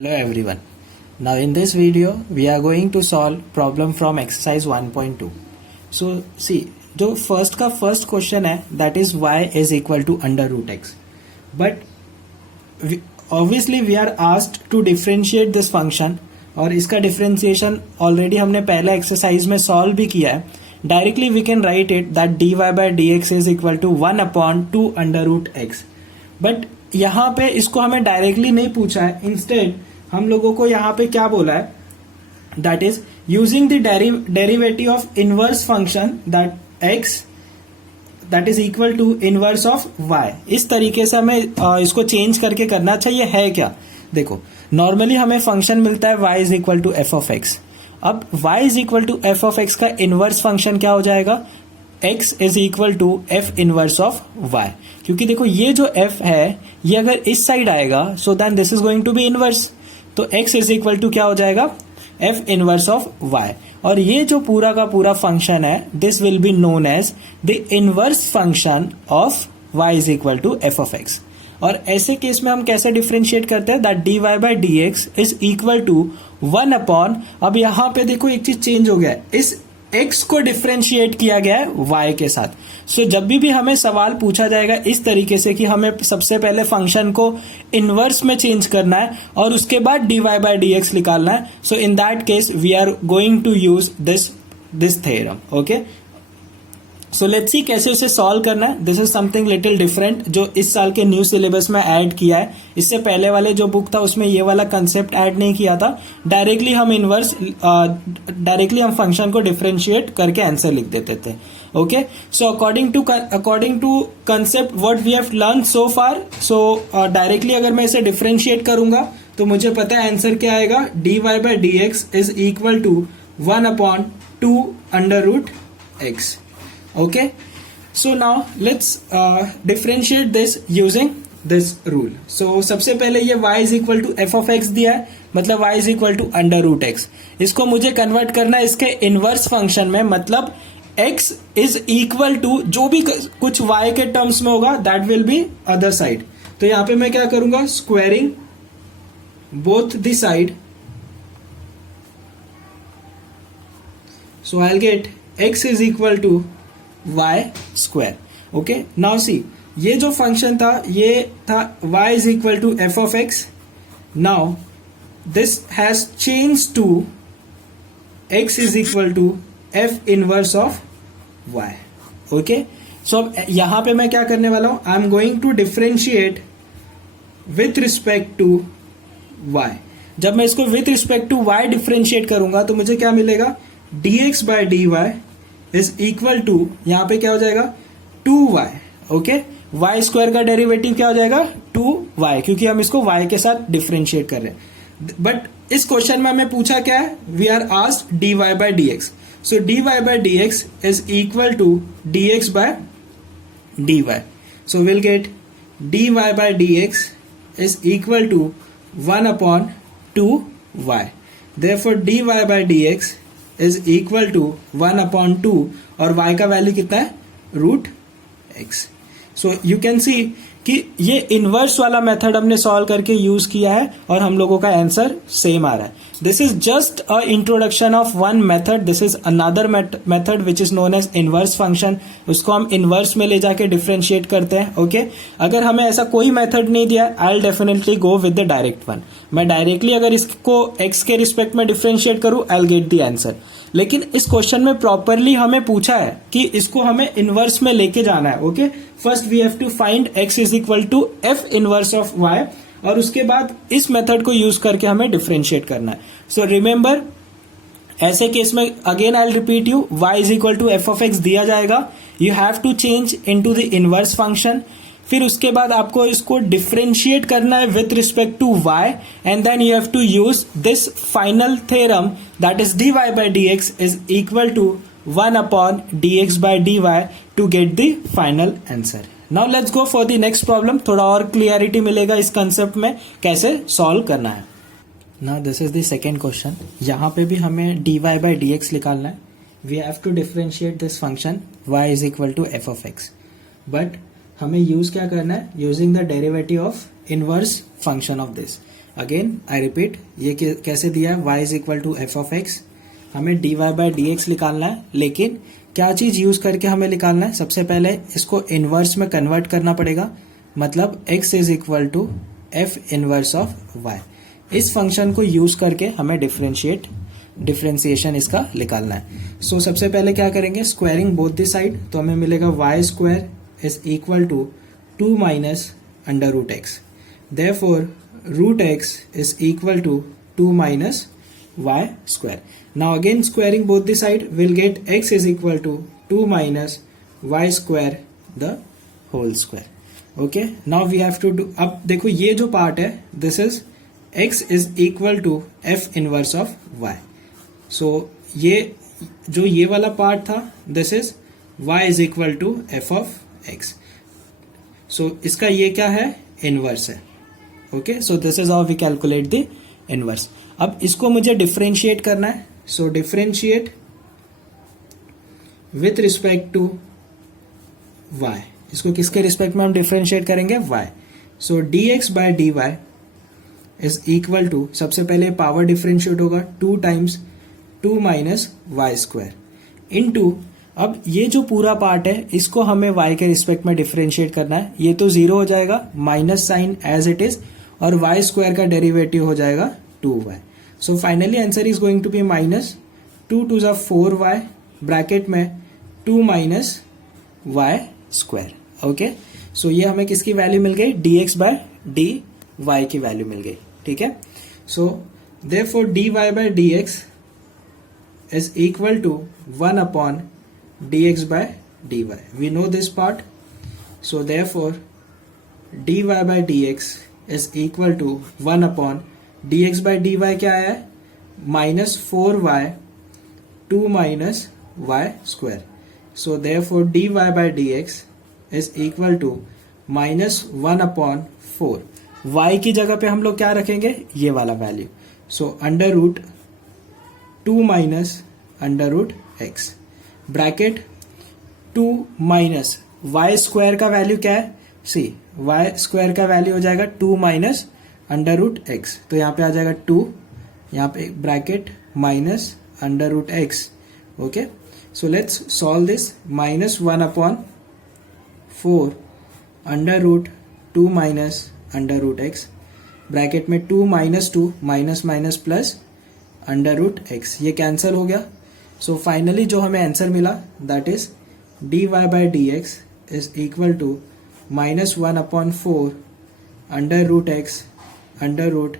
Hello everyone. Now in this video we are going to solve problem from exercise 1.2. So see, जो first question है that is y is equal to under root x. But obviously we are asked to differentiate this function और इसका differentiation already हमने पहले exercise में solve भी किया है. Directly we can write it that dy by dx is equal to 1 upon 2 under root x. But यहाँ पे इसको हमें डायरेक्टली नहीं पूछा है. इंस्टेड हम लोगों को यहाँ पे क्या बोला है, that is using the derivative of inverse function that x that is equal to inverse of y. इस तरीके से हमें इसको चेंज करके करना चाहिए. है क्या, देखो नॉर्मली हमें फंक्शन मिलता है y is equal to F of x. अब y is equal to F of x का इनवर्स फंक्शन क्या हो जाएगा, x is equal to F inverse of y. क्योंकि देखो ये जो f है ये अगर इस साइड आएगा so then this is going to be inverse. तो x इज इक्वल टू क्या हो जाएगा, f इनवर्स ऑफ y. और ये जो पूरा का पूरा फंक्शन है this will be known as the inverse function of y is equal to F of x. और ऐसे केस में हम कैसे डिफरेंशिएट करते हैं, that dy by dx is equal to 1 upon, अब यहां पे देखो एक चीज चेंज हो गया है, इस x को डिफरेंशिएट किया गया है y के साथ. सो जब भी हमें सवाल पूछा जाएगा इस तरीके से कि हमें सबसे पहले फंक्शन को इनवर्स में चेंज करना है और उसके बाद dy बाय dx निकालना है, so in that case we are going to use this theorem. Okay, so let's see कैसे इसे सॉल्व करना है. This is something little different जो इस साल के न्यू सिलेबस में ऐड किया है. इससे पहले वाले जो बुक था उसमें ये वाला कंसेप्ट ऐड नहीं किया था. डायरेक्टली हम फंक्शन को डिफरेंशिएट करके आंसर लिख देते थे. Okay, so according to concept what we have learn so far, so directly अगर मैं इसे डिफरेंशिएट करूंगा तो मुझे पता है आंसर क्या आएगा, dy by dx is equal to 1 upon 2 under root x. Okay, so now let's differentiate this using this rule. So सबसे पहले ये y is equal to f of x दिया है, मतलब y is equal to under root x. इसको मुझे convert करना है इसके इनवर्स फंक्शन में, मतलब x is equal to जो भी कुछ y के टर्म्स में होगा that will be other side. तो यहाँ पे मैं क्या करूंगा, squaring both the side, so I'll get x is equal to y square. Okay, now see ये जो फंक्शन था ये था y is equal to F of X. Now this has change to x is equal to F inverse of y. Okay, so अब यहां पे मैं क्या करने वाला हूं, I am going to differentiate with respect to y. जब मैं इसको with respect to y differentiate करूंगा तो मुझे क्या मिलेगा, dx by dy is equal to, यहां पे क्या हो जाएगा 2y. ओके, y स्क्वायर का डेरिवेटिव क्या हो जाएगा 2y, क्योंकि हम इसको y के साथ डिफरेंशिएट कर रहे हैं. बट इस क्वेश्चन में हमें पूछा क्या है, we are asked dy by dx. So dy by dx is equal to dx by dy. So will get dy by dx is equal to 1 upon 2y. Therefore dy by dx is equal to 1 upon 2 और y का value कितना है, root x. So you can see कि ये inverse वाला method हमने solve करके use किया है और हम लोगों का आंसर सेम आ रहा है. This is just a introduction of one method. This is another method which is known as inverse function. उसको हम इनवर्स में ले जाके डिफरेंशिएट करते हैं. ओके, अगर हमें ऐसा कोई मेथड नहीं दिया, I will definitely go with the direct one. मैं डायरेक्टली अगर इसको x के रिस्पेक्ट में डिफरेंशिएट करूं, आई विल गेट द आंसर. लेकिन इस क्वेश्चन में प्रॉपरली हमें पूछा है कि इसको हमें इनवर्स में लेके जाना है. Okay, first we have to find x is equal to F inverse of y और उसके बाद इस मेथड को यूज करके हमें डिफरेंशिएट करना है. सो रिमेंबर, ऐसे केस में again I will repeat you, y is equal to F of x दिया जाएगा, you have to change into the inverse function. फिर उसके बाद आपको इसको डिफरेंशिएट करना है with respect to y and then you have to use this final theorem that is dy by dx is equal to 1 upon dx by dy to get the final answer. Now let's go for the next problem. थोड़ा और clarity मिलेगा इस concept में कैसे solve करना है. Now this is the second question. यहाँ पे भी हमें dy बाय dx निकालना है. We have to differentiate this function y is equal to F of x. But हमें यूज क्या करना है, using the derivative of inverse function of this. Again I repeat, ये कैसे दिया है, y is equal to F of x, हमें dy by d x निकालना है, लेकिन क्या चीज यूज करके हमें निकालना है, सबसे पहले इसको इनवर्स में कन्वर्ट करना पड़ेगा, मतलब x is equal to F inverse of y। इस फंक्शन को यूज करके हमें डिफरेंशिएशन इसका निकालना है। सो सबसे पहले क्या करेंगे, स्क्वायरिंग बोथ द साइड, तो हमें मिलेगा y square is equal to 2 minus under root x, therefore root x is equal to 2 minus y square. Now again squaring both the side, we'll get x is equal to 2 minus y square the whole square. Okay, now we have to do, अब देखो ये जो part है, this is x is equal to f inverse of y. So ये जो ये वाला part था, this is y is equal to f of x. So इसका ये क्या है, इनवर्स है। Okay, so this is how we calculate the inverse. अब इसको मुझे डिफरेंशिएट करना है, so differentiate with respect to y, इसको किसके रिस्पेक्ट में हम डिफरेंशिएट करेंगे, y। So dx by dy is equal to, सबसे पहले पावर डिफरेंशिएट होगा 2 times 2 minus Y square into, अब ये जो पूरा पार्ट है इसको हमें y के रिस्पेक्ट में डिफरेंशिएट करना है, ये तो 0 हो जाएगा, minus sign as it is, और y स्क्वायर का डेरिवेटिव हो जाएगा 2y। So finally answer is going to be minus 2 to ज़ा 4y ब्रैकेट में 2 माइनस वाई स्क्वायर। ओके, सो ये हमें किसकी वैल्यू मिल गई, dx बाय dy की वैल्यू मिल गई। ठीक है, so therefore dy by dx is equal to 1 upon dx by dy. We know this part, so therefore dy by dx is equal to 1 upon dx by dy क्या आया है, minus 4y 2 minus y square. So therefore dy by dx is equal to minus 1 upon 4. y की जगह पे हम लोग क्या रखेंगे, ये वाला value, so under root 2 minus under root x bracket 2 minus Y square का वैल्यू क्या है, सी वाई स्क्वायर का वैल्यू हो जाएगा 2 माइनस अंडर रूट एक्स, तो यहाँ पे आ जाएगा 2, यहाँ पे bracket minus under root x. Okay, so let's solve this, minus 1 upon 4 under root 2 minus under root x, bracket में 2 minus 2 minus minus plus under root x, ये कैंसिल हो गया। सो फाइनली जो हमें आंसर मिला, that is dy by dx is equal to minus 1 upon 4 under root x under root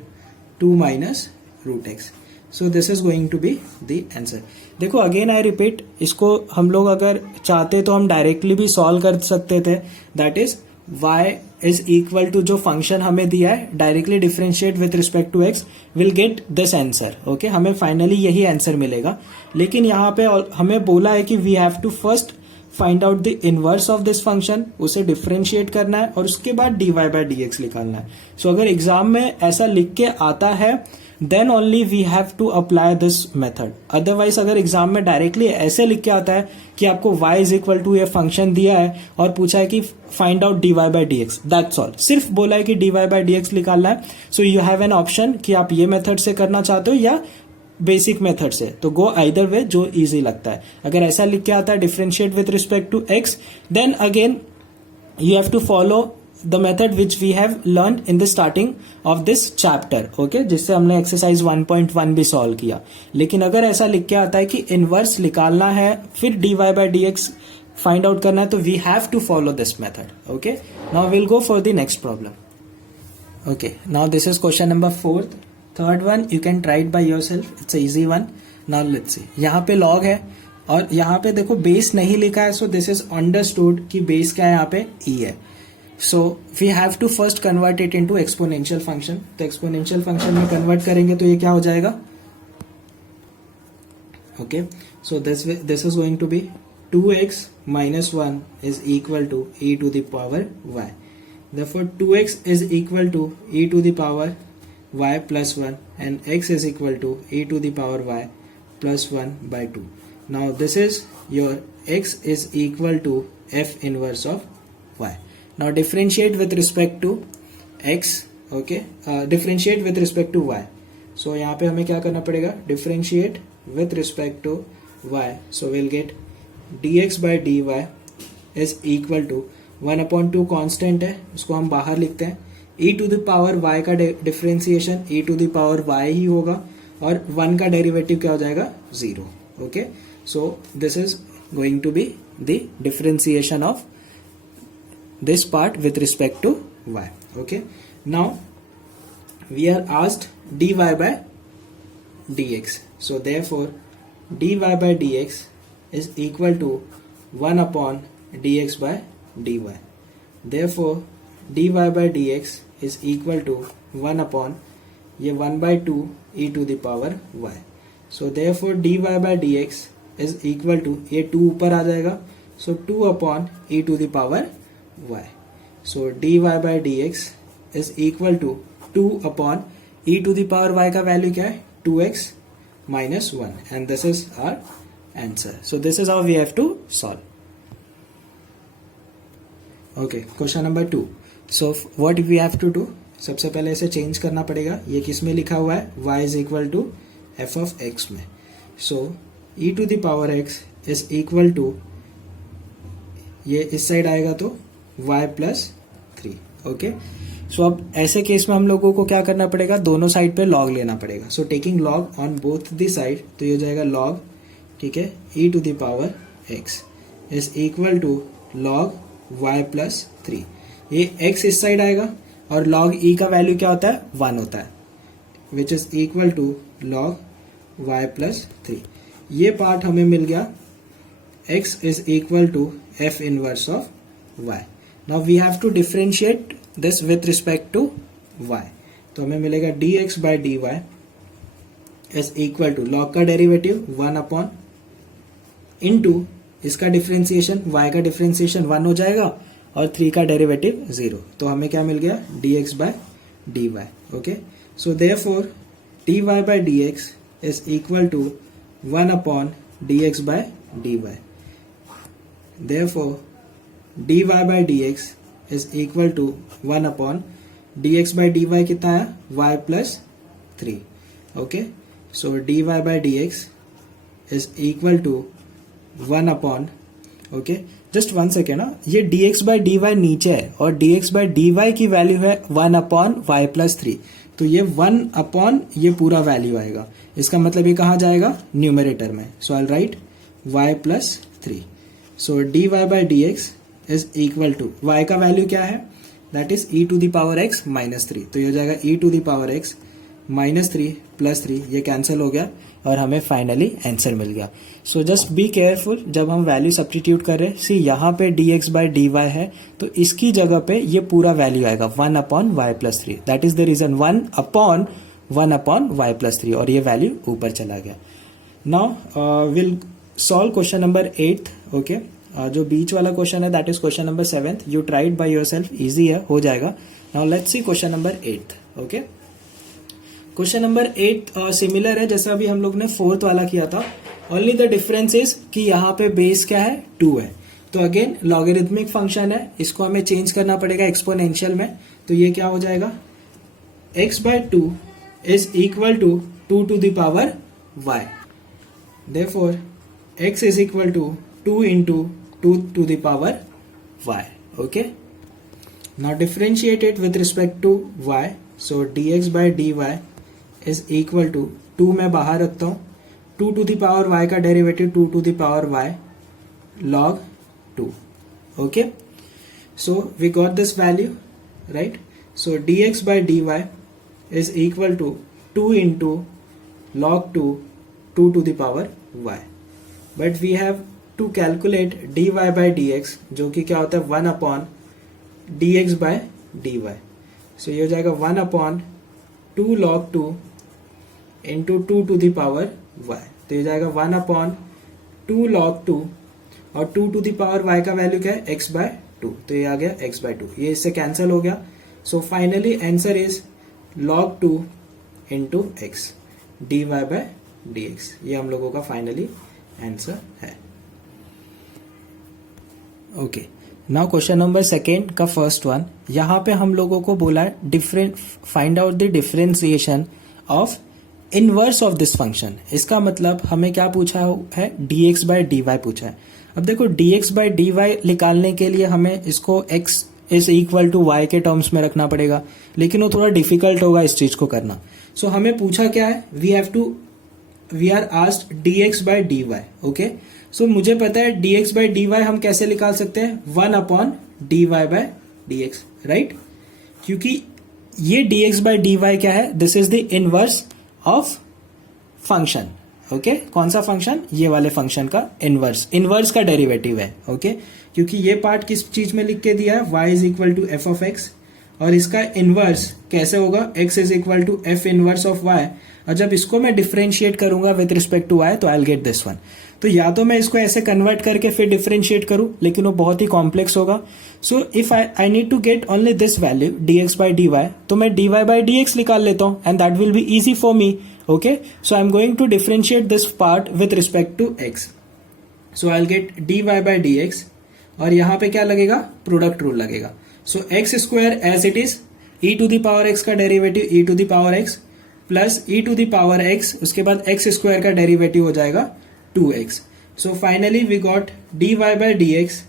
2 minus root x. So this is going to be the answer. देखो again I repeat, इसको हम लोग अगर चाहते तो हम डायरेक्टली भी सॉल्व कर सकते थे, that is y is equal to जो फंक्शन हमें दिया है, directly differentiate with respect to x, will get this answer. Okay, हमें फाइनली यही आंसर मिलेगा, लेकिन यहाँ पे हमें बोला है कि we have to first find out the inverse of this function, उसे डिफरेंशिएट करना है और उसके बाद dy बाय dx निकालना है। सो अगर एग्जाम में ऐसा लिख के आता है then only we have to apply this method, otherwise अगर एग्जाम में डायरेक्टली ऐसे लिख के आता है कि आपको y इज इक्वल टू ये फंक्शन दिया है और पूछा है कि find out dy by dx, that's all, सिर्फ बोला है कि dy बाय dx निकालना है। So you have an option कि आप ये मेथड से करना चाहते हो या बेसिक मेथड से, तो गो आइदर वे, जो इजी लगता है। अगर ऐसा लिख के आता है differentiate with respect to x, then again you have to follow the method which we have learn in the starting of this chapter. Okay, जिससे हमने एक्सरसाइज 1.1 भी सॉल्व किया। लेकिन अगर ऐसा लिख के आता है कि इनवर्स निकालना है फिर dy by dx find out करना है, तो we have to follow this method. Okay, now will go for the next problem. Okay, now this is question number 4th। Third one you can try it by yourself, it's a easy one. Now let's see, यहाँ पे log है और यहाँ पे देखो base नहीं लिखा है, सो दिस इज अंडरस्टूड कि बेस क्या है, यहाँ पे e है। So we have to first convert it into exponential function, तो एक्सपोनेंशियल फंक्शन में कन्वर्ट करेंगे तो ये क्या हो जाएगा, okay, so this is going to be 2x minus 1 is equal to e to the power y. Therefore 2x is equal to e to the power y plus 1 and x is equal to e to the power y plus 1 by 2. Now this is your x is equal to f inverse of y. Now differentiate with respect to x okay, differentiate with respect to Y. So यहाँ पे हमें क्या करना पड़ेगा, differentiate with respect to Y. So will get dx by dy is equal to 1/2 constant है, उसको हम बाहर लिखते हैं. e to the power y का differentiation e to the power y ही होगा और 1 का डेरिवेटिव क्या हो जाएगा, 0. Okay, so this is going to be the differentiation of this part with respect to y. Okay, now we are asked dy by dx. So therefore dy by dx is equal to 1 upon dx by dy. Therefore dy by dx is equal to 1 upon ये 1/2 e to the power y. So therefore dy by dx is equal to, ये 2 ऊपर आ जाएगा, so 2 upon e to the power y. So dy by dx is equal to 2 upon e to the power y का value क्या है, 2x minus 1, and this is our answer. So this is how we have to solve. Okay, question number 2. So what we have to do, सबसे पहले इसे change करना पड़ेगा. ये किस में लिखा हुआ है, y is equal to f of x में. So e to the power x is equal to, ये इस साइड आएगा तो y plus 3. ओके, सो अब ऐसे केस में हम लोगों को क्या करना पड़ेगा, दोनों साइड पे log लेना पड़ेगा. So taking log on both the side, तो ये हो जाएगा log, ठीक है, e to the power x is equal to log y plus 3. ये x इस साइड आएगा और log e का वैल्यू क्या होता है, 1 होता है, which is equal to log y plus 3. ये पार्ट हमें मिल गया, x is equal to f inverse of y. Now we have to differentiate this with respect to y. तो हमें मिलेगा dx by dy is equal to log का derivative 1 upon into इसका differentiation, y का differentiation 1 हो जाएगा और 3 का डेरिवेटिव 0. तो हमें क्या मिल गया, dx by dy. Okay, so therefore dy by dx is equal to 1 upon dx by dy. Therefore dy by dx is equal to 1 upon dx by dy कितना है, y plus 3. Okay, so dy by dx is equal to 1 upon, okay, just 1 second. ये dx by dy नीचे है और dx by dy की value है 1 upon y plus 3. तो ये 1 upon ये पूरा वैल्यू आएगा, इसका मतलब ये कहाँ जाएगा, न्यूमरेटर में. So I write y plus 3. So dy by dx is equal to, y का वैल्यू क्या है, that is e to the power x minus 3. तो ये हो जाएगा e to the power x minus 3 plus 3, ये कैंसिल हो गया और हमें फाइनली आंसर मिल गया. सो जस्ट बी केयरफुल जब हम वैल्यू सब्स्टिट्यूट कर रहे हैं. सी यहाँ पे dx बाय dy है तो इसकी जगह पे ये पूरा वैल्यू आएगा 1 upon y plus 3. That is the reason 1 upon y plus 3 और ये वैल्यू ऊपर चला गया. Now will solve question number 8. Okay, जो बीच वाला क्वेश्चन है that is question number 7. You tried by yourself, easy है, हो जाएगा. Now let's see question number 8. Okay, question number 8 similar है जैसा अभी हम लोग ने 4th वाला किया था. ओनली द डिफरेंस इज कि यहाँ पे बेस क्या है, 2 है. तो अगेन लॉगरिथमिक फंक्शन है, इसको हमें चेंज करना पड़ेगा एक्सपोनेंशियल में. तो ये क्या हो जाएगा, x by 2 is equal to 2 to the power y. Therefore x is equal to 2 into 2 to the power y. Okay, now differentiate it with respect to y. So dx by dy is equal to 2 मैं बाहर रखता हूँ, 2 to the power y का derivative 2 to the power y log 2. Okay, so we got this value, right? So dx by dy is equal to 2 into log 2 to the power y. But we have to calculate dy by dx जो कि क्या होता है 1 upon dx by dy. So ये हो जाएगा 1 upon 2 log 2 into 2 to the power y. तो ये जाएगा 1 upon 2 log 2 और 2 to the power y का वैल्यू क्या है, x by 2. तो ये आ गया x by 2, ये इससे कैंसिल हो गया. So finally answer is log 2 into x dy by dx. ये हम लोगों का फाइनली आंसर है. Okay, now question number second का फर्स्ट वन, यहाँ पे हम लोगों को बोला है different find out the differentiation of inverse of this function. इसका मतलब हमें क्या पूछा है, dx बाय dy पूछा है। अब देखो dx बाय dy निकालने के लिए हमें इसको x is equal to y के टर्म्स में रखना पड़ेगा, लेकिन वो थोड़ा डिफिकल्ट होगा इस चीज को करना। सो हमें पूछा क्या है, we are asked dx by dy। Okay, so मुझे पता है dx बाय dy हम कैसे निकाल सकते हैं, 1 upon dy by dx, right? क्योंकि ये dx बाय dy क्या है, this is the inverse of function. Okay, कौन सा फंक्शन, ये वाले फंक्शन का इनवर्स का डेरिवेटिव है। ओके, क्योंकि ये पार्ट किस चीज में लिख के दिया है, y is equal to F of x, और इसका इनवर्स कैसे होगा, x is equal to F inverse of y। और जब इसको मैं डिफरेंशिएट करूंगा विथ रिस्पेक्ट टू y तो आई विल गेट दिस वन। तो या तो मैं इसको ऐसे कन्वर्ट करके फिर डिफरेंशिएट करूं, लेकिन वो बहुत ही कॉम्प्लेक्स होगा। So if I need to get only this value dx by dy, तो मैं dy बाय dx निकाल लेता हूं and that will be easy for me. Okay, so I am going to differentiate this part with respect to x। So I will get dy by dx, और यहां पे क्या लगेगा, प्रोडक्ट रूल लगेगा। So X square as it is, e to the power x का derivative e to the power x plus e to the power x, उसके बाद x square का डेरिवेटिव हो जाएगा 2x। So finally we got dy by dx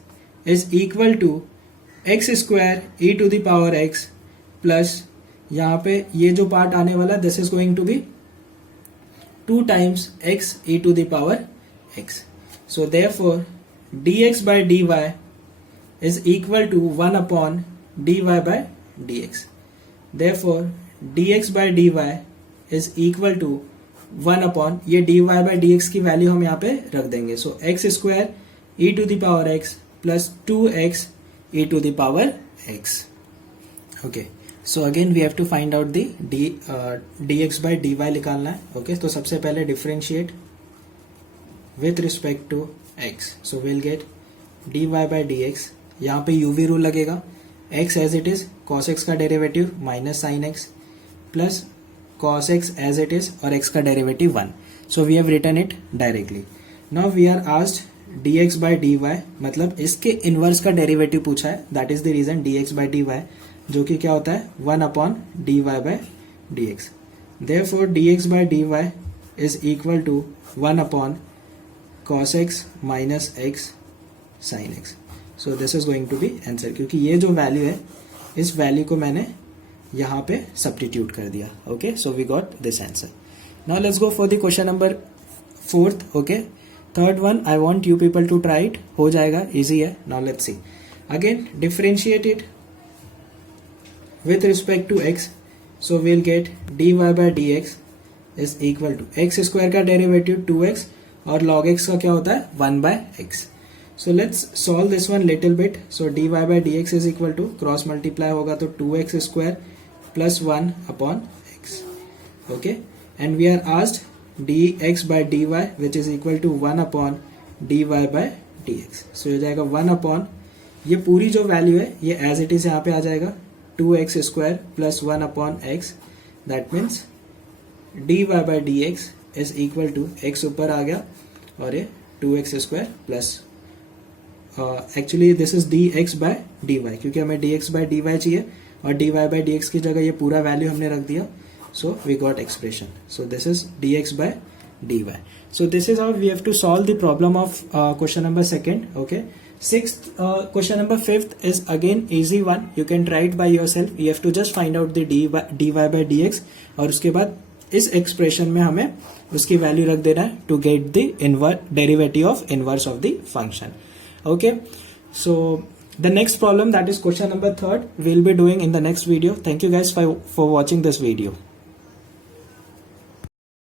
is equal to x square e to the power x plus यहाँ पे ये जो part आने वाला this is going to be 2 times x e to the power x. So therefore dx by dy is equal to 1 upon dy by dx. Therefore dx by dy is equal to 1 upon ये dy by dx की value हम यहाँ पे रख देंगे। So X square E to the power x plus 2x E to the power x। Okay, so again we have to find out the dx by dy निकालना है। Okay, तो सबसे पहले differentiate with respect to x। So will get dy by dx, यहाँ पे uv rule लगेगा, x as it is cos x का derivative minus sine x plus cos x as it is और x का derivative 1. So we have written it directly. Now we are asked dx by dy, मतलब इसके inverse का derivative पूछा है, that is the reason dx by dy, जो कि क्या होता है 1 upon dy by dx. Therefore dx by dy is equal to 1 upon cos x minus x sin x. So this is going to be answer, क्योंकि ये जो value है इस वैल्यू को मैंने यहाँ पे सब्स्टिट्यूट कर दिया। Okay, so we got this answer. Now let's go for the question number 4th। Okay, third one I want you people to try it, हो जाएगा, इजी है। Now let's see again, differentiate it with respect to x। So will get dy by dx is equal to x square का derivative 2x और log x का क्या होता है 1 by x। So let's solve this one little bit. So dy by dx is equal to cross multiply होगा तो 2x square plus 1 upon x. Okay, and we are asked dx by dy which is equal to 1 upon dy by dx. So हो जाएगा 1 upon, ये पूरी जो value है ये as it is यहाँ पे आ जाएगा 2x square plus 1 upon x. That means dy by dx is equal to x ऊपर आ गया और ये 2x square plus actually this is dx by dy, क्योंकि हमें dx बाय dy चाहिए और dy बाय dx की जगह ये पूरा वैल्यू हमने रख दिया। So we got expression. So this is dx by dy. So this is how we have to solve the problem of question number 2nd. Okay, 6th question number 5th is again easy one, you can try it by yourself. You have to just find out the dy by dx और उसके बाद इस expression में हमें उसकी value रख देना है to get the derivative of inverse of the function. Okay, so the next problem, that is question number 3rd, we'll be doing in the next video. Thank you guys for watching this video.